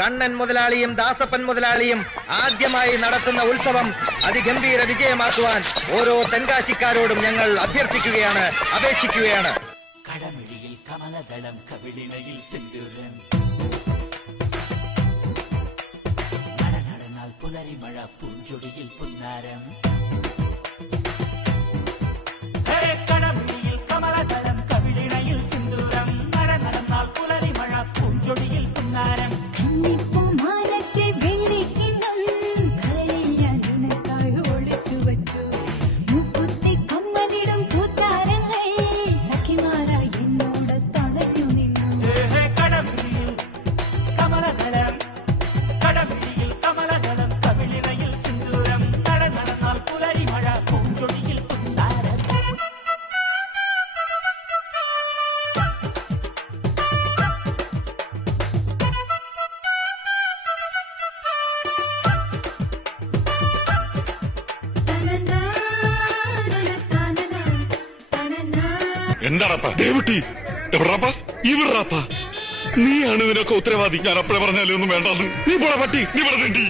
കണ്ണൻ മുതലാളിയും ദാസപ്പൻ മുതലാളിയും ആദ്യമായി നടത്തുന്ന ഉത്സവം അതിഗംഭീര വിജയമാക്കുവാൻ ഓരോ തെൻകാശിക്കാരോടും ഞങ്ങൾ അഭ്യർത്ഥിക്കുകയാണ്, അപേക്ഷിക്കുകയാണ്. കടമിഴിയിൽ കമലദളം, കവിളിണയിൽ സിന്ദൂരം, നടന്നാൽ പുലരിമഴ, പൂഞ്ചൊടിയിൽ പുന്നാരം. കടമിഴിയിൽ കമലദളം, കവിളിണയിൽ സിന്ദൂരം, നടന്നാൽ പുലരിമഴ, പൂഞ്ചൊടിയിൽ പുന്നാരം. എന്താടാ ദേവുട്ടി? എവിടാപ്പാ? ഇവിടാപ്പാ. നീയാണ് ഇതിനൊക്കെ ഉത്തരവാദി. ഞാൻ അപ്പഴേ പറഞ്ഞാലേ ഒന്നും വേണ്ടെന്ന്. നീ പോടാ പട്ടി, നീ പറഞ്ഞി.